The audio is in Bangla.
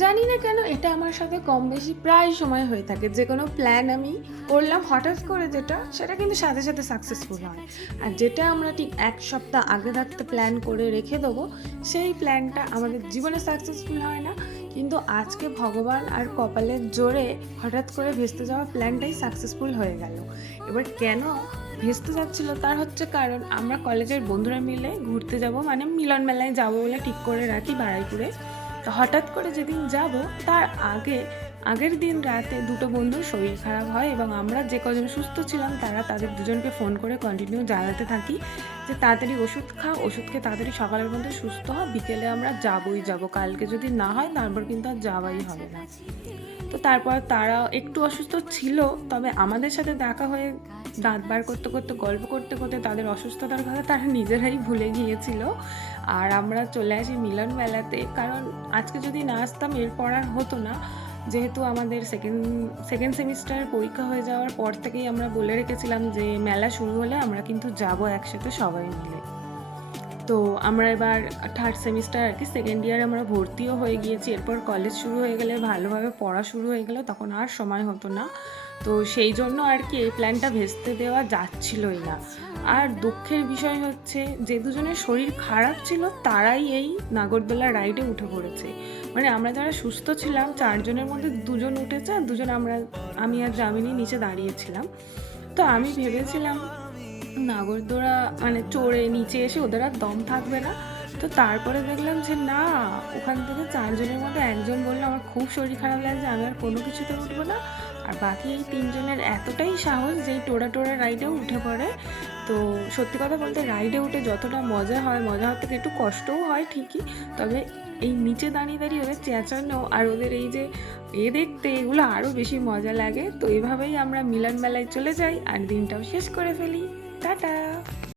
জানি না কেন এটা আমার সাথে কম বেশি প্রায় সময় হয়ে থাকে। যে কোনো প্ল্যান আমি করলাম হঠাৎ করে যেটা, সেটা কিন্তু সাথে সাথে সাকসেসফুল হয়। আর যেটা আমরা ঠিক ১ সপ্তাহ আগে থাকতে প্ল্যান করে রেখে দেবো, সেই প্ল্যানটা আমাদের জীবনে সাকসেসফুল হয় না। কিন্তু আজকে ভগবান আর কপালের জোরে হঠাৎ করে ভেস্তে যাওয়া প্ল্যানটাই সাকসেসফুল হয়ে গেল। এবার কেন ভেস্তে যাচ্ছিল তার হচ্ছে কারণ আমরা কলেজের বন্ধুরা মিলে ঘুরতে যাব, মানে মিলন মেলায় যাবো বলে ঠিক করে রাখি বারুইপুরে। তো হঠাৎ করে যেদিন যাব তার আগের দিন রাতে দুটো বন্ধুর শরীর খারাপ হয় এবং আমরা যে কজন সুস্থ ছিলাম তাদের দুজনকে ফোন করে কন্টিনিউ জানাতে থাকি যে তাড়াতাড়ি ওষুধ খাও, ওষুধ খেয়ে তাড়াতাড়ি সকালের মধ্যে সুস্থ হও, বিকেলে আমরা যাবই যাব, কালকে যদি না হয় তারপর কিন্তু আর যাওয়াই হবে না। তো তারপর তারা একটু অসুস্থ ছিল, তবে আমাদের সাথে দেখা হয়ে দাঁত বার করতে করতে গল্প করতে করতে তাদের অসুস্থতার কথা তারা নিজেরাই ভুলে গিয়েছিল। আর আমরা চলে আসি মিলন মেলাতে, কারণ আজকে যদি না আসতাম এরপর আর হতো না। যেহেতু আমাদের সেকেন্ড সেমিস্টার পরীক্ষা হয়ে যাওয়ার পর থেকেই আমরা বলে রেখেছিলাম যে মেলা শুরু হলে আমরা কিন্তু যাব একসাথে সবাই মিলে। তো আমরা এবার থার্ড সেমিস্টার আর কি সেকেন্ড ইয়ারে আমরা ভর্তিও হয়ে গিয়েছি। এরপর কলেজ শুরু হয়ে গেলে, ভালোভাবে পড়া শুরু হয়ে গেলে তখন আর সময় হতো না। তো সেই জন্য আর কি এই প্ল্যানটা ভেস্তে দেওয়া যাচ্ছিলই না। আর দুঃখের বিষয় হচ্ছে যে দুজনের শরীর খারাপ ছিল তারাই এই নাগরদোলা রাইডে উঠে পড়েছে। মানে আমরা যারা সুস্থ ছিলাম 4 জনের মধ্যে 2 জন উঠেছে, আর 2 জন আমি আর যামিনী নিচে দাঁড়িয়েছিলাম। তো আমি ভেবেছিলাম নাগরদোলা মানে চড়ে নিচে এসে ওদের আর দম থাকবে না। তো তারপরে দেখলাম যে না, ওখান থেকে 4 জনের মধ্যে 1 জন বললো আমার খুব শরীর খারাপ লাগছে, আমি আর কোনো কিছুতে উঠবো না। আর বাকি এই 3 জনের এতটাই সাহস যে এই টোরা রাইডেও উঠে পড়ে। তো সত্যি কথা বলতে রাইডে উঠে যতটা মজা হয়, মজা হওয়ার থেকে একটু কষ্টও হয় ঠিকই, তবে এই নিচে দাঁড়িয়ে দাঁড়িয়ে ওদের চেঁচানো আর ওদের এই যে দেখতে, এগুলো আরও বেশি মজা লাগে। তো এভাবেই আমরা মিলন মেলায় চলে যাই আর দিনটাও শেষ করে ফেলি। টাটা।